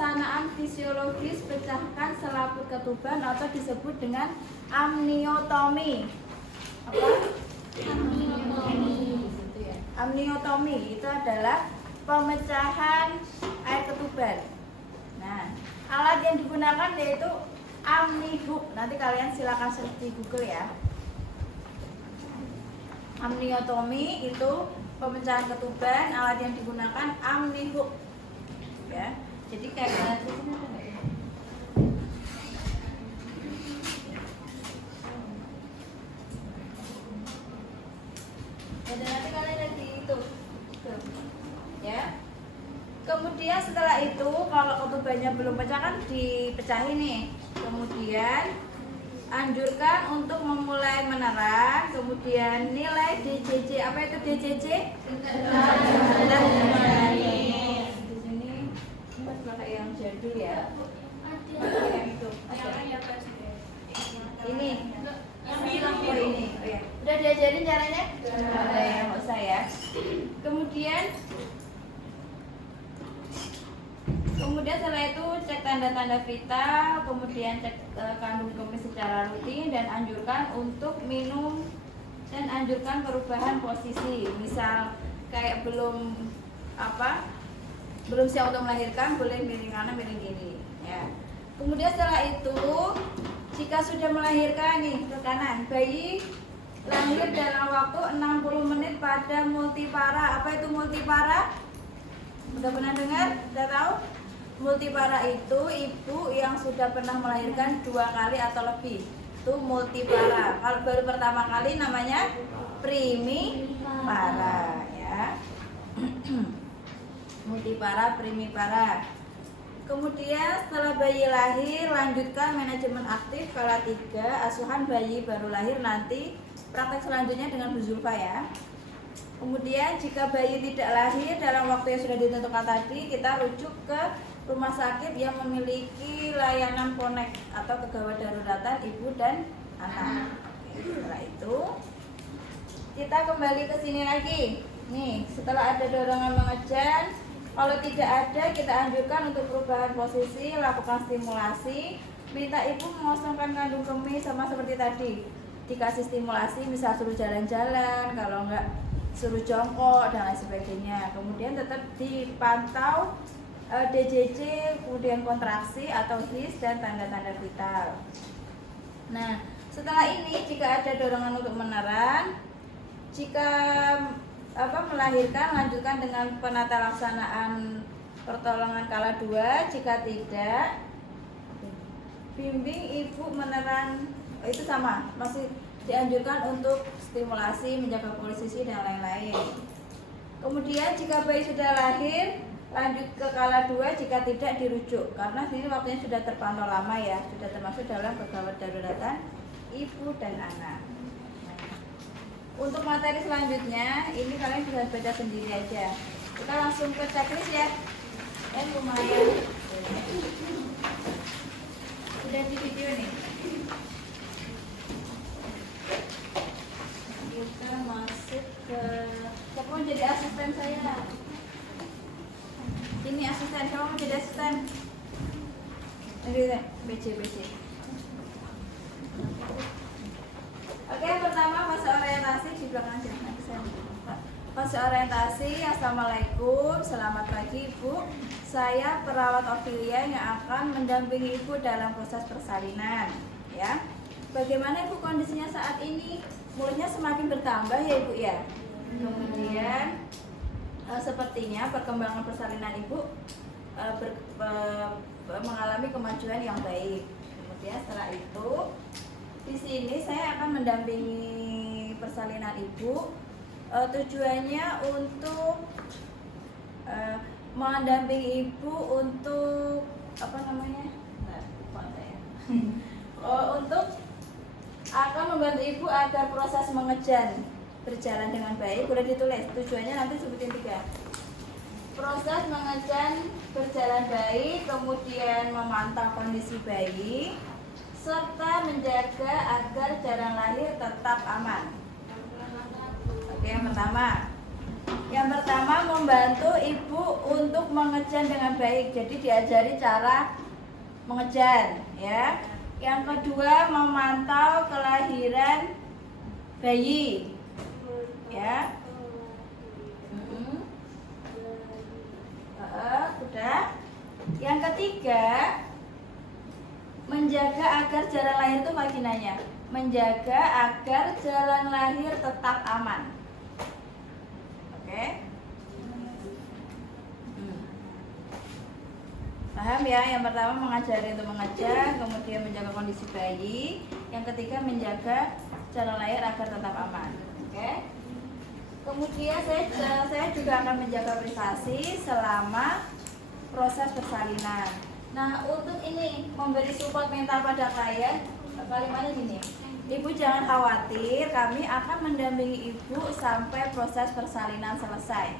pelaksanaan fisiologis pecahkan selaput ketuban atau disebut dengan amniotomi. Apa? Amniotomi itu adalah pemecahan air ketuban. Nah, alat yang digunakan yaitu amnihook. Nanti kalian silakan search di Google ya. Amniotomi itu pemecahan ketuban, alat yang digunakan amnihook. Ya. Jadi kayak di sini ada nggak ya? Jadi nanti kalian lihat di itu. Tuh. Ya. Kemudian setelah itu kalau ketubannya belum pecah kan dipecahin nih. Kemudian anjurkan untuk memulai menerang. Kemudian nilai DJJ. Apa itu DJJ? Yang jadul ya. Yang itu. Ini. Oh ini. Oh ya. Udah diajarin caranya? Udah ya, nggak usah ya. Kemudian setelah itu cek tanda-tanda vital, kemudian cek kandung kemih secara rutin dan anjurkan untuk minum dan anjurkan perubahan posisi. Misal kayak belum siap untuk melahirkan, boleh miring kanan miring kiri ya. Kemudian setelah itu jika sudah melahirkan nih ke kanan, bayi lahir dalam waktu 60 menit pada multipara. Apa itu multipara? Udah pernah dengar? Udah tahu? Multipara itu ibu yang sudah pernah melahirkan 2 kali atau lebih. Itu multipara. Kalau baru pertama kali namanya primipara ya. Multipara, primipara. Kemudian setelah bayi lahir lanjutkan manajemen aktif kala 3, asuhan bayi baru lahir, nanti praktek selanjutnya dengan Bu Zulfa ya. Kemudian jika bayi tidak lahir dalam waktu yang sudah ditentukan tadi, kita rujuk ke rumah sakit yang memiliki layanan connect atau kegawat daruratan ibu dan anak. Setelah itu kita kembali ke sini lagi. Nih, setelah ada dorongan mengejan, kalau tidak ada kita anjurkan untuk perubahan posisi, lakukan stimulasi, minta ibu mengosongkan kandung kemih sama seperti tadi. Dikasih stimulasi, misal suruh jalan-jalan, kalau enggak suruh jongkok dan lain sebagainya. Kemudian tetap dipantau DJJ, kemudian kontraksi atau his dan tanda-tanda vital. Nah, setelah ini jika ada dorongan untuk menerang, jika melahirkan lanjutkan dengan penata laksanaan pertolongan kala 2. Jika tidak, bimbing ibu menerang. Itu sama, masih dianjurkan untuk stimulasi, menjaga posisi dan lain-lain. Kemudian jika bayi sudah lahir, lanjut ke kala 2, jika tidak dirujuk karena ini waktunya sudah terpantau lama ya, sudah termasuk dalam kegawat daruratan ibu dan anak. Untuk materi selanjutnya ini kalian bisa baca sendiri aja. Kita langsung ke checklist ya. Lumayan. Sudah di video nih. Kita masuk ke siapa mau jadi asisten saya? Ini asisten, siapa mau jadi asisten? BC. Oke, pertama fase orientasi di belakang aja. Fase orientasi. Assalamualaikum, selamat pagi Ibu. Saya perawat Ophelia yang akan mendampingi Ibu dalam proses persalinan. Ya, bagaimana Ibu kondisinya saat ini? Mulutnya semakin bertambah ya Ibu ya. Kemudian sepertinya perkembangan persalinan Ibu mengalami kemajuan yang baik. Kemudian setelah itu di sini saya akan mendampingi persalinan Ibu. Tujuannya untuk mendampingi Ibu untuk untuk akan membantu Ibu agar proses mengejan berjalan dengan baik. Boleh ditulis tujuannya, nanti sebutin 3. Proses mengejan berjalan baik, kemudian memantau kondisi bayi, serta menjaga agar jalan lahir tetap aman. Oke, yang pertama Yang pertama, membantu ibu untuk mengejan dengan baik. Jadi diajari cara mengejan, ya. Yang kedua, memantau kelahiran bayi, ya. Udah. Yang ketiga, menjaga agar jalan lahir itu vaginanya, menjaga agar jalan lahir tetap aman. Oke. Paham ya? Yang pertama mengajari untuk mengejar, kemudian menjaga kondisi bayi. Yang ketiga menjaga jalan lahir agar tetap aman. Oke. Kemudian saya juga akan menjaga privasi selama proses persalinan. Nah, untuk ini memberi support mental pada klien, kalimatnya gini. Ibu jangan khawatir, kami akan mendampingi ibu sampai proses persalinan selesai.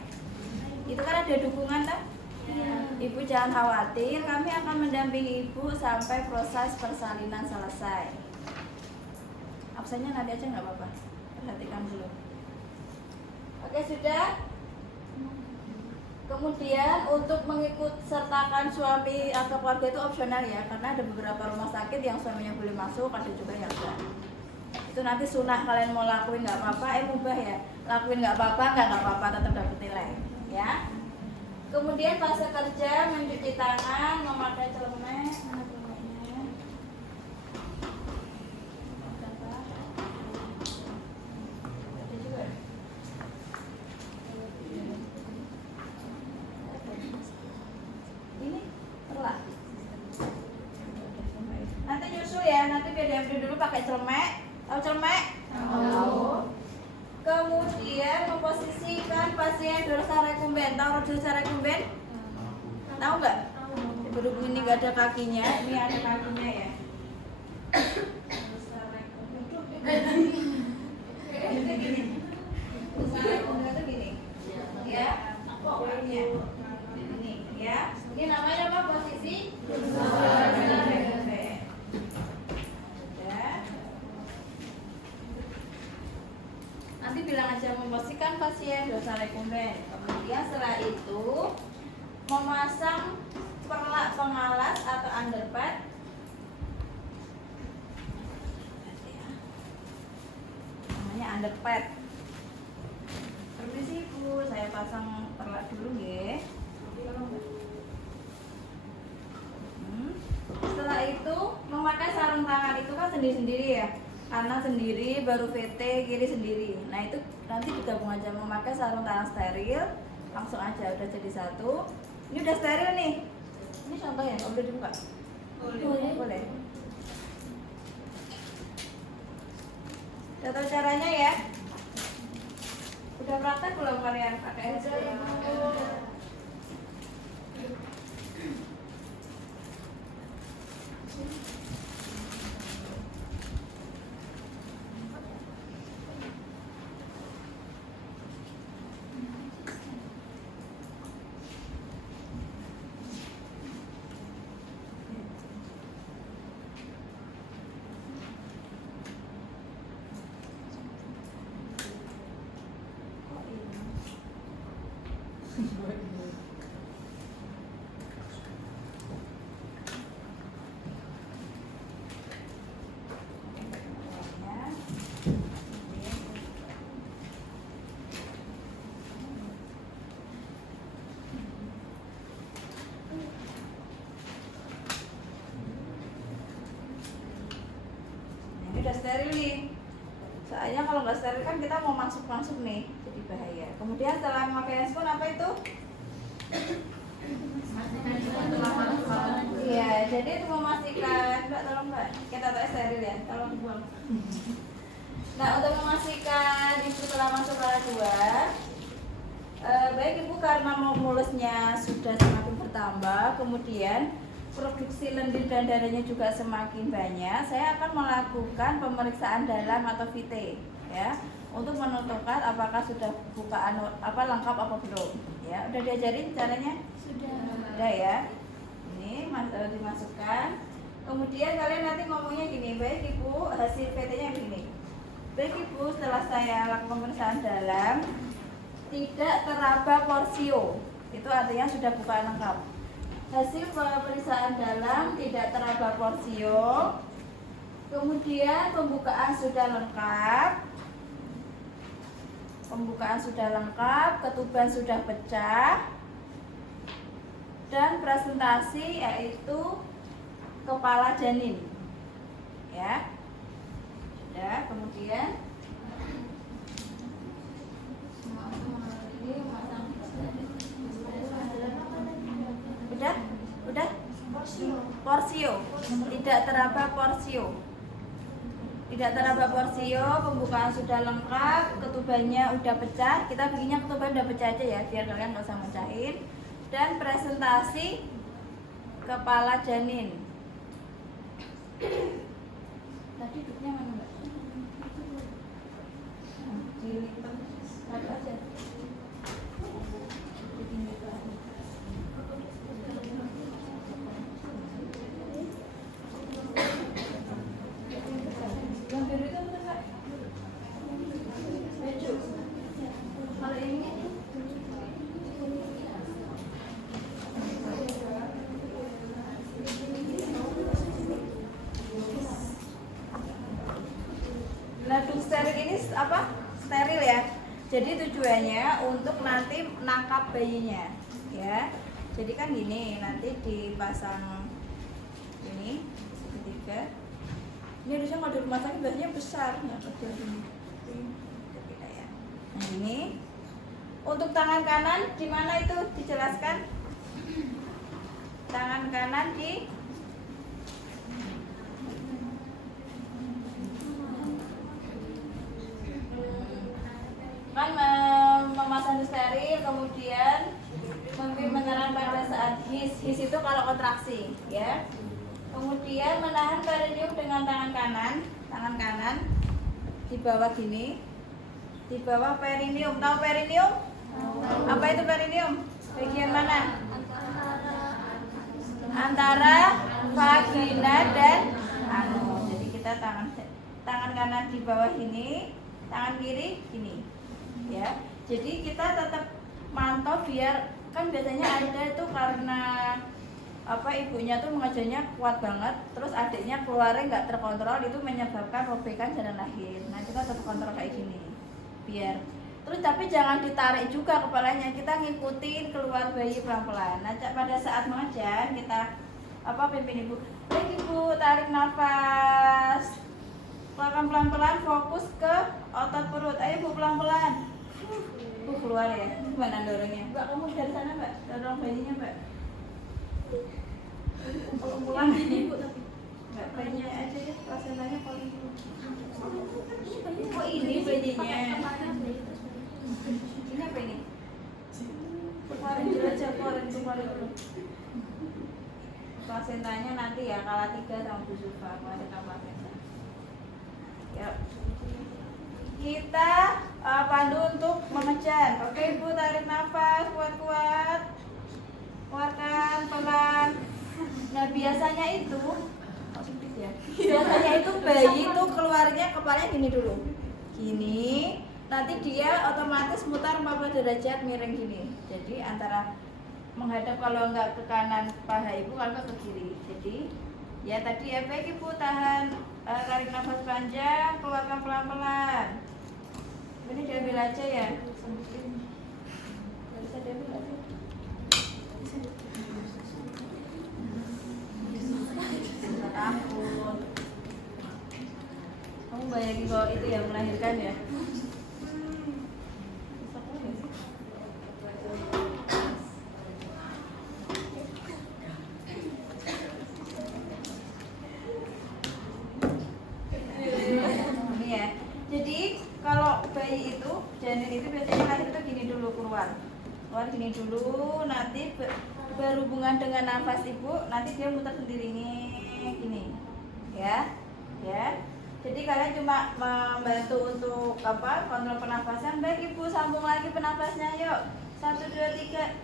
Itu kan ada dukungan kan? Ibu jangan khawatir, kami akan mendampingi ibu sampai proses persalinan selesai. Absennya nanti aja nggak apa-apa, perhatikan dulu. Oke, sudah. Kemudian untuk mengikut sertakan suami atau keluarga itu opsional ya, karena ada beberapa rumah sakit yang suaminya boleh masuk, ada juga yang enggak. Itu nanti sunnah, kalian mau lakuin nggak apa-apa, mubah ya, lakuin nggak apa-apa, tetap dapat nilai, ya. Kemudian fase kerja, mencuci tangan, memakai celemek. Nanti nyusul ya, nanti biar diambil dulu pakai celemek. Tahu celemek? Tahu. Kemudian memposisikan pasien dorsal recumbens. Tahu dorsal recumbens? Tahu nggak? Berhubung ini nggak ada kakinya, ini ada kakinya ya. Dorsal recumbens. Dorsal recumbens itu gini. Ya. Ini ya. Ini namanya apa posisi? Dorsal recumbens. Nanti bilang aja memposisikan pasien dorsal recumbens. Kemudian setelah itu memasang perlak pengalas atau underpad. Namanya underpad. Permisi Bu, saya pasang perlak dulu ya. Setelah itu memakai sarung tangan itu kan sendiri-sendiri ya. Kanan sendiri, baru VT, kiri sendiri. Nah itu nanti digabung aja, memakai sarung tangan steril. Langsung aja, udah jadi satu. Ini udah steril nih. Ini contoh ya, boleh dibuka? Boleh. Udah tahu caranya ya? Udah praktek belum kalian pakai ini? Udah steril nih, soalnya kalau nggak steril kan kita mau masuk nih, jadi bahaya. Kemudian setelah memakai handphone apa itu? Iya, jadi untuk memastikan, Mbak tolong Mbak, kita tahu steril ya, tolong buang. Nah untuk memastikan ibu telah masuk kelas 2, baik ibu karena mulusnya sudah semakin bertambah, kemudian produksi lendir dan darahnya juga semakin banyak, saya akan melakukan pemeriksaan dalam atau VT ya, untuk menentukan apakah sudah bukaan lengkap apa belum ya. Udah diajarin caranya? Sudah ya. Ini dimasukkan. Kemudian kalian nanti ngomongnya gini, baik ibu, hasil VT-nya gini. Baik ibu, setelah saya lakukan pemeriksaan dalam, tidak teraba porsio. Itu artinya sudah buka lengkap. Hasil pemeriksaan dalam tidak teraba porsio. Kemudian pembukaan sudah lengkap. Pembukaan sudah lengkap, ketuban sudah pecah. Dan presentasi yaitu kepala janin. Ya. Sudah, kemudian udah porsio tidak teraba porsio, tidak teraba porsio, pembukaan sudah lengkap, ketubannya udah pecah. Kita bikinnya ketuban udah pecah aja ya biar kalian nggak usah mecahin. Dan presentasi kepala janin. Tadi duduknya mana mbak? Satu aja. Yang biru itu apa kak? Baju. Kalau ini ladung steril ini apa? Steril ya. Jadi tujuannya untuk nanti nangkap bayinya, ya. Jadi kan gini, nanti dipasang ini ketiga. Ini harusnya kalau di rumah sakit biasanya besar, nggak kecil gini. Ya. Nah ini untuk tangan kanan di mana itu dijelaskan? Tangan kanan di kan memasang steril, kemudian memberi menyerang pada saat his itu kalau kontraksi, ya. Kemudian menahan perineum dengan tangan kanan di bawah gini, di bawah perineum. Tahu perineum? Apa itu perineum? Bagian mana? Antara vagina dan anus. Jadi kita tangan kanan di bawah ini, tangan kiri gini. Ya, jadi kita tetap mantau biar kan biasanya ada itu karena apa ibunya tuh mengajarnya kuat banget, terus adiknya keluarnya nggak terkontrol, itu menyebabkan robekan jalan lahir. Nah kita tetap kontrol kayak gini, biar terus tapi jangan ditarik juga kepalanya, kita ngikutin keluar bayi pelan-pelan. Nah pada saat mengajar kita apa pimpin ibu, baik ibu tarik nafas, keluarkan pelan-pelan, fokus ke otot perut, ayo ibu pelan-pelan. Keluar ya, gimana dorongnya? Mbak, kamu dari sana mbak, dorong bayinya mbak. Pulang ini ibu tapi mbak, bayinya aja ya, plasentanya paling dulu. Oh ini bayinya. Ini apa ini? Keluarin dulu aja, keluarin dulu. Plasentanya nanti ya, kala 3 sama Bu Zulfa, plasenta plasenta. Yuk. Kita pandu untuk mengejar. Oke ibu, tarik nafas kuat-kuat, keluarkan pelan. Nah biasanya itu biasanya itu bayi itu keluarnya kepalanya gini dulu, gini, nanti dia otomatis mutar 40 derajat miring gini. Jadi antara menghadap, kalau enggak ke kanan paha ibu, kalau enggak ke kiri. Jadi ya tadi ya, baik ibu tahan, tarik nafas panjang, keluarkan pelan-pelan. Ini diambil aja ya. Bisa diambil aja. Takut. Kamu bayangin kalau itu yang melahirkan ya. Janin itu biasanya lahir itu gini dulu, keluar gini dulu, nanti berhubungan dengan nafas ibu, nanti dia muter sendiri gini, ya. Jadi kalian cuma membantu untuk apa, kontrol pernafasan. Baik ibu, sambung lagi penafasnya, yuk. 1, 2, 3.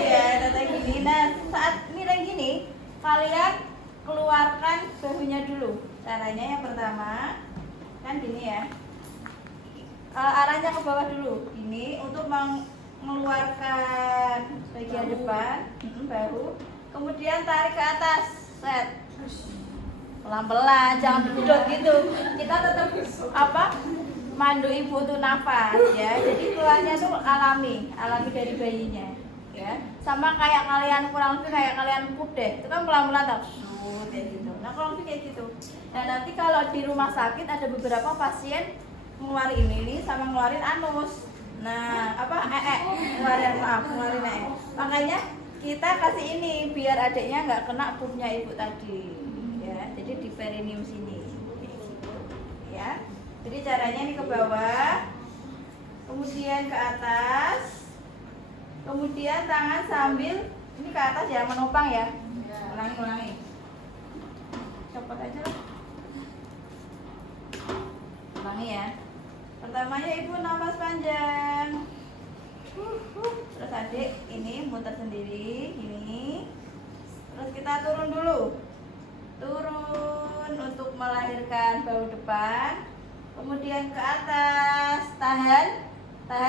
Ya, kayak gini. Nah, saat miring gini, kalian keluarkan bahunya dulu. Caranya yang pertama kan gini ya. arahnya ke bawah dulu. Ini untuk mengeluarkan bagian depan, bahu. Kemudian tarik ke atas, set. Pelan-pelan, jangan duduk gitu. Kita tetap mandu ibu untuk nafas ya. Jadi keluarnya tuh alami dari bayinya. Ya, sama kayak kalian kurang lebih kayak kalian pup deh. Itu kan pelan-pelan tuh, kayak gitu. Nah kurang lebih kayak gitu. Nah nanti kalau di rumah sakit ada beberapa pasien ngeluarin ini sama ngeluarin anus. Nah ngeluarin Makanya kita kasih ini biar adiknya nggak kena pupnya ibu tadi. Ya, jadi di perineum sini. Ya, jadi caranya ini ke bawah, kemudian ke atas. Kemudian tangan sambil ini ke atas ya, menopang ya. Ulangi. Copot aja lah. Ulangi ya. Pertamanya ibu nafas panjang. Terus adik ini muter sendiri, gini. Terus kita turun dulu. Turun untuk melahirkan bahu depan. Kemudian ke atas, tahan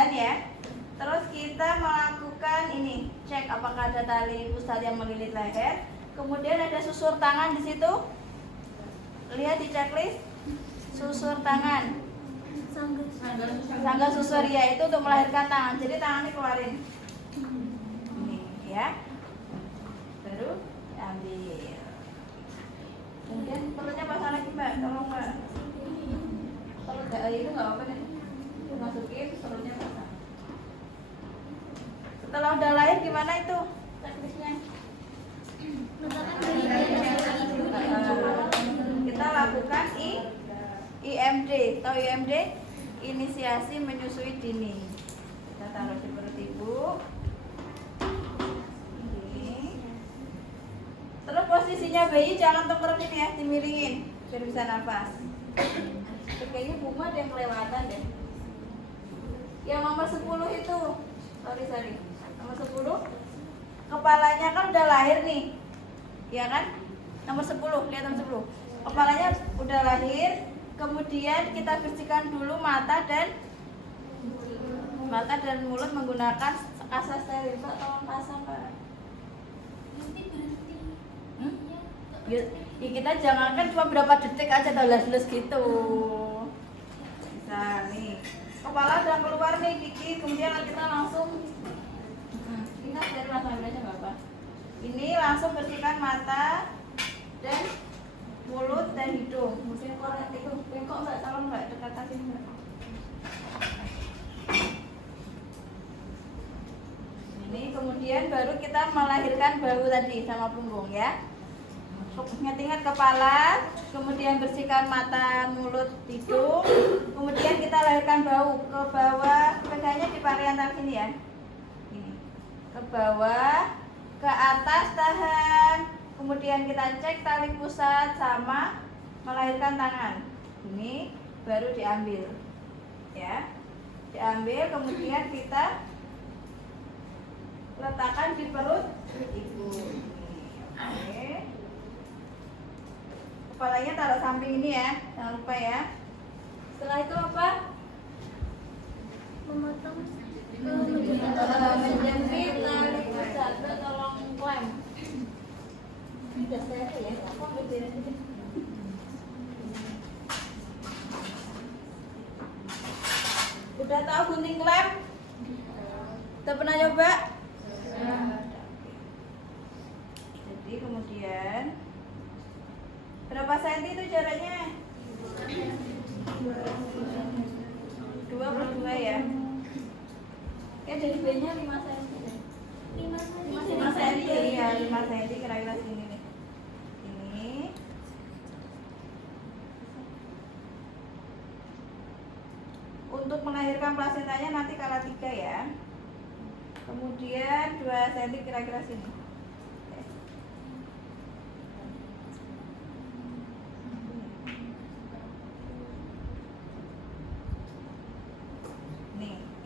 ya. Terus kita melakukan ini, cek apakah ada tali pusat yang melilit leher. Kemudian ada susur tangan di situ. Lihat di checklist, susur tangan. Sangga susur ya, itu untuk melahirkan tangan. Jadi tangannya keluarin. Ini ya. Baru ambil. Kemudian perutnya pasang lagi mbak, tolong mbak. Perut itu nggak apa-apa deh. Masukin perutnya pasang. Setelah udah lahir gimana itu teknisnya? Kita lakukan IMD. Tahu IMD? Inisiasi menyusui dini. Kita taruh di perut ibu. Ini. Terus posisinya bayi jangan tengkurapin ya, dimiringin biar bisa nafas. Kayaknya Buma ada yang kelewatan deh. Yang nomor 10 itu, sorry. Nomor 10, kepalanya kan udah lahir nih, ya kan? Nomor 10, lihat nomor 10. Kepalanya udah lahir, kemudian kita bersihkan dulu mata dan mulut menggunakan kasa steril. Mbak, tolong pasang Mbak. Ya, kita jangankan cuma berapa detik aja, les gitu. Bisa nih. Kepala udah keluar nih dikit, kemudian kita langsung kita dari langsung ambil aja Bapak. Ini langsung bersihkan mata dan mulut dan hidung. Mungkin korek itu bengkok Mbak, tolong Mbak dekatan sini Mbak. Ini kemudian baru kita melahirkan bahu tadi sama punggung ya. Ingat-ingat kepala, kemudian bersihkan mata, mulut, hidung, kemudian kita lahirkan bahu ke bawah, pegangnya di pariantal sini ya. Ini. Ke bawah, ke atas tahan, kemudian kita cek tali pusat sama melahirkan tangan. Ini baru diambil. Ya. Diambil kemudian kita letakkan di perut ibu. Oke. Kepalanya taruh samping ini ya, jangan lupa ya. Setelah itu apa? Memotong, menjepit tali pusat. Tolong klem. Udah saya ya. Udah tahu gunting klem? Udah pernah nyoba? Jadi kemudian berapa senti itu jaraknya? 2 ya? Ya dari B-nya 5 senti. 5 senti ya, 5 senti kira-kira sini nih. Ini. Untuk melahirkan plasentanya nanti kala 3 ya. Kemudian 2 senti kira-kira sini.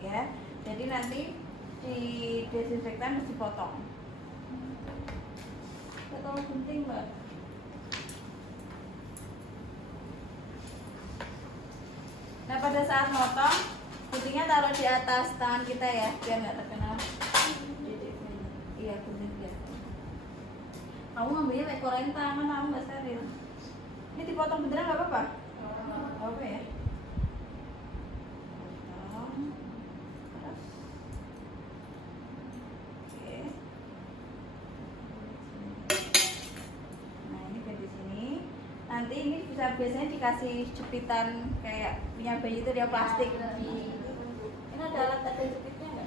Ya, jadi nanti di desinfektan harus dipotong. Kita gunting Mbak. Nah pada saat motong taruh di atas tangan kita ya, biar nggak terkena titik. Iya kuning ya. Kamu ngambilnya kayak koren tangan, kamu nggak steril. Ini dipotong beneran nggak apa-apa? Nggak apa ya? Potong. Terus. Oke. Nah ini kayak di sini. Nanti ini bisa biasanya dikasih jepitan kayak punya bayi itu dia plastik. Ini ada alat jepitnya nggak?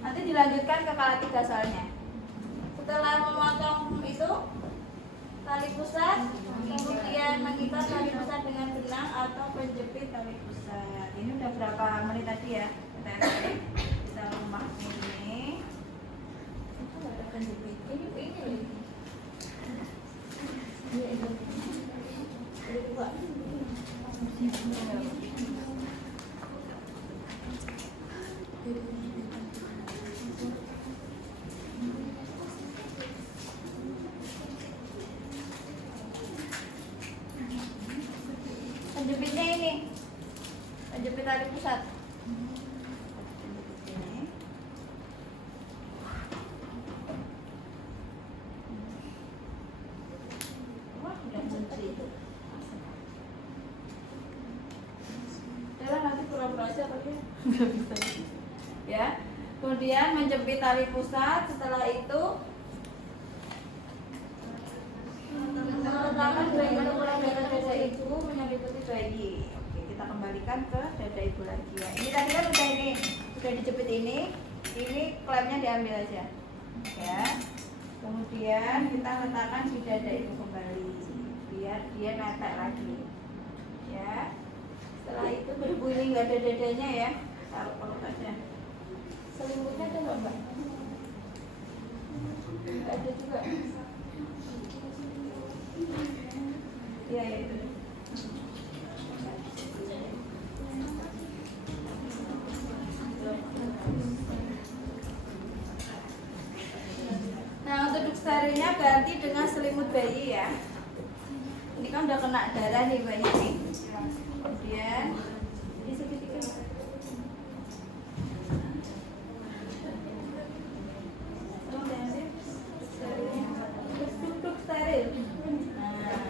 Nanti dilanjutkan ke kala 3 soalnya. Setelah memotong itu tali pusat, kemudian mengikat tali pusat dengan benang atau penjepit tali pusat. Ini udah berapa menit tadi ya? Kita rumah ini. Itu ada penjepit. Ini. Penjepitnya ini, penjepit tali pusat. Wah, udah menteri itu. Nanti pura-pura aja pakai. Nggak bisa. Ya. Kemudian menjepit tali pusat. Setelah itu meletakkan bayi ukuran dada ibu menyelimuti bayi. Oke, kita kembalikan ke dada ibu lagi ya. Ini tadi kan sudah dijepit ini klemnya diambil aja. Ya. Kemudian kita letakkan di dada ibu kembali biar dia netek lagi. Ya. Setelah itu berhubung ini nggak ada dadanya ya, taruh perut aja. Selimutnya ada nggak mbak? Nggak ada juga. Iya ya itu. Nah untuk duduk sterilnya ganti dengan selimut bayi ya. Ini kan udah kena darah nih bayi nih. Kemudian ini segitiga. Terus duduk steril. Nah,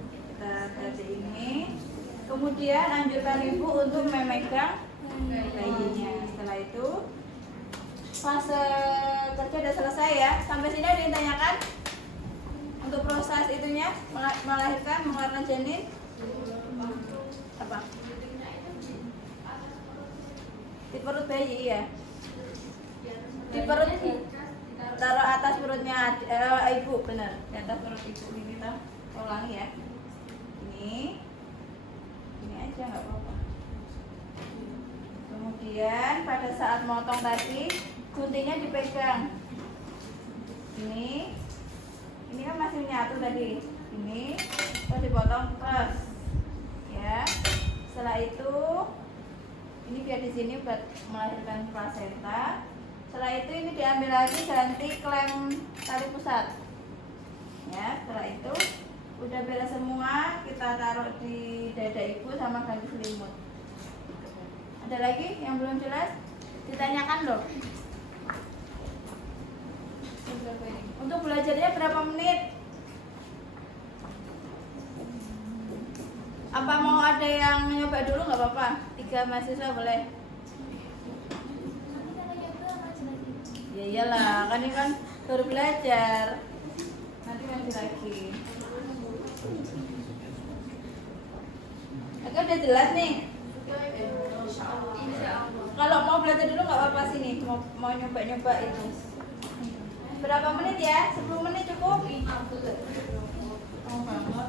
kita ganti ini. Kemudian anjurkan ibu untuk memegang bayinya. Setelah itu fase kerja udah selesai ya. Sampai sini ada yang tanyakan? Untuk proses itunya melahirkan, mengeluarkan janin apa? Di perut bayi ya. Di perut taruh atas perutnya ibu, benar. Di atas perut ibu ini kita ulangi ya. Ini aja nggak apa-apa. Kemudian pada saat motong tadi guntingnya dipegang. Ini kan masih nyatu tadi. Ini terus dipotong terus. Ya. Setelah itu ini biar di sini buat melahirkan plasenta. Setelah itu ini diambil lagi ganti klem tali pusat. Ya, setelah itu udah beres semua, kita taruh di dada ibu sama ganti selimut. Ada lagi yang belum jelas? Ditanyakan loh. Untuk belajarnya berapa menit? Apa mau ada yang nyoba dulu nggak apa-apa? 3 mahasiswa boleh. Ya iyalah, kan ini kan baru belajar. Nanti masih lagi. Oke, udah jelas nih. Kalau mau belajar dulu nggak apa-apa sini. Mau nyoba-nyoba itu. Berapa menit ya? 10 menit cukup? Oh, banget.